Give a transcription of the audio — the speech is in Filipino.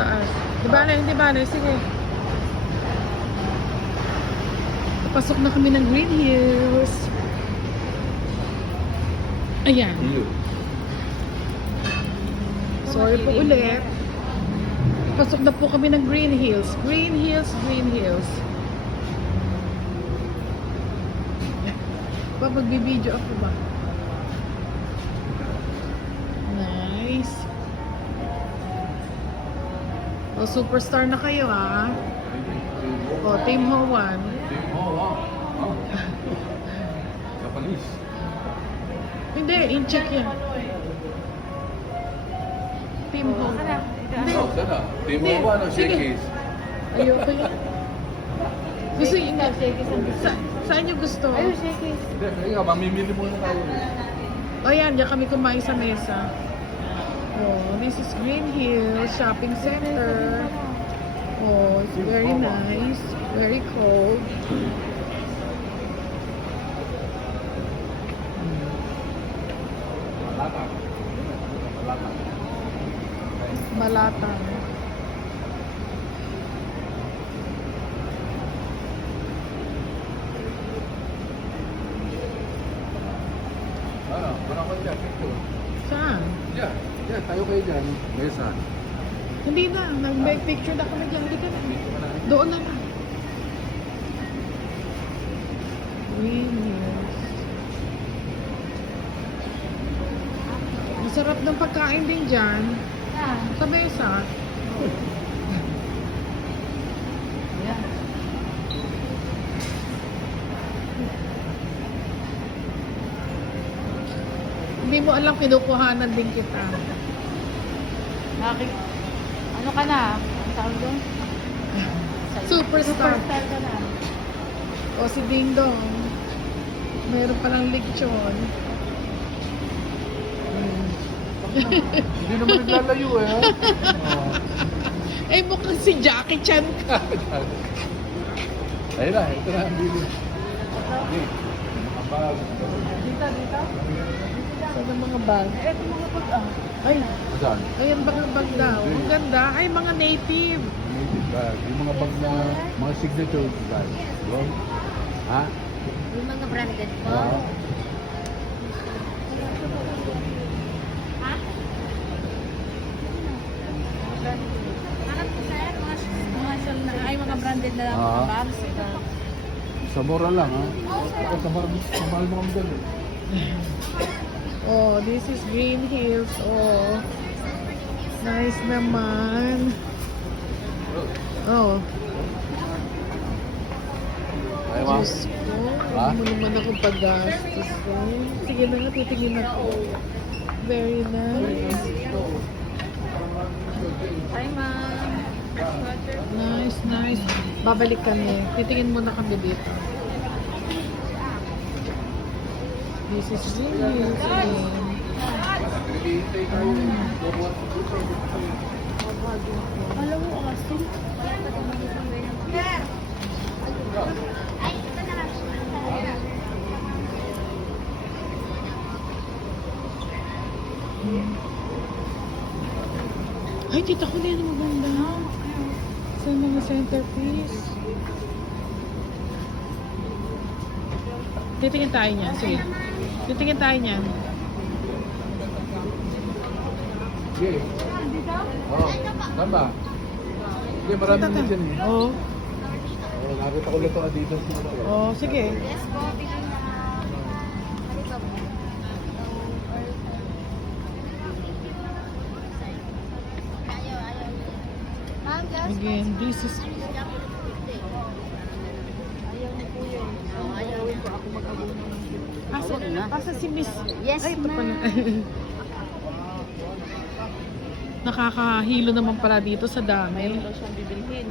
taas. Di bale, hindi bale. Sige. Pasok na kami ng Green Hills. Ayan. Sorry po ulit. Pasok na po kami ng Green Hills. Green Hills, Green Hills. Magbibideo ako ba? Nice. O, superstar na kayo, ha? O, Team Ho1. Japanese. Hindi, in-check yan. Team Ho. Hindi. Sana. Team Hindi. Ho1 o Sige. Shakey's? Ayoko yun. Gusto yun. Saan nyo gusto? Ayun, Shakey's. Hindi, kaya mamimili muna tayo. O yan, diyan kami kumain sa mesa. Oh, this is Green Hills Shopping Center. Oh, it's very nice. Very cold. Malatang. Malatang. Malatang. Ano, parang ko dyan, picture. Saan? Diyan, diyan, tayo kayo dyan. Mesa. Hindi na. Nag-make picture na kami dyan. Hindi ka na. Dito ka na. Doon na lang. Green Hills. Masarap ng pagkain din dyan. Sa mesa. Hindi mo alam, kinukuhanan din kita. Ano ka na? Ang tawag doon? Superstar. Superstar ka na. O si Ding Dong. Meron palang lechon. Hindi naman naglalayo eh. Ha? Oh. Eh mukhang si Jackie Chan ka. Ayun na, ito na ang bili. Okay. Makabag. Dito, dito? Saan ang mga bag? Eto mga pag Ay, Saan? ayan mga bag daw. Ang ganda. Ay, mga native. Native bag. Yung mga bag na, mga signature bag. Diba? Ha? Yung mga branded po. Oo. Ha? Hanap ko sir, mga shell na, ay mga branded na lang Ah. mga bags. Sa mura lang ha? Ito sa mahal mo kami dyan eh. Oh, this is Green Hills. Oh. Nice naman. Oh. Ay ma? Diyos ko. Ha? Huwag mo naman ako pag-gastos. Sige na nga, titingin ako. Very nice. Hi ma'am. Nice, nice. Babalik kami. Titingin muna kami dito. This is Green Hills again. Alam mo, Austin? Ay, tita ko na yan maganda. Sa mga centerpiece. Titingin tayo niyan. Sige. Titingin tayo niyan. Sige. Oo. Saan ba? Sige, marami din dyan eh. Oo. Oo, nakita ko lang ito Adidas na ito. Oo, sige. Yes po, bigyan na. Again, this is... Asa si Miss? Yes, Ay, ito pala. ma'am. Nakakahilo naman pala dito sa dami. Mayroon daw siyang bibilhin.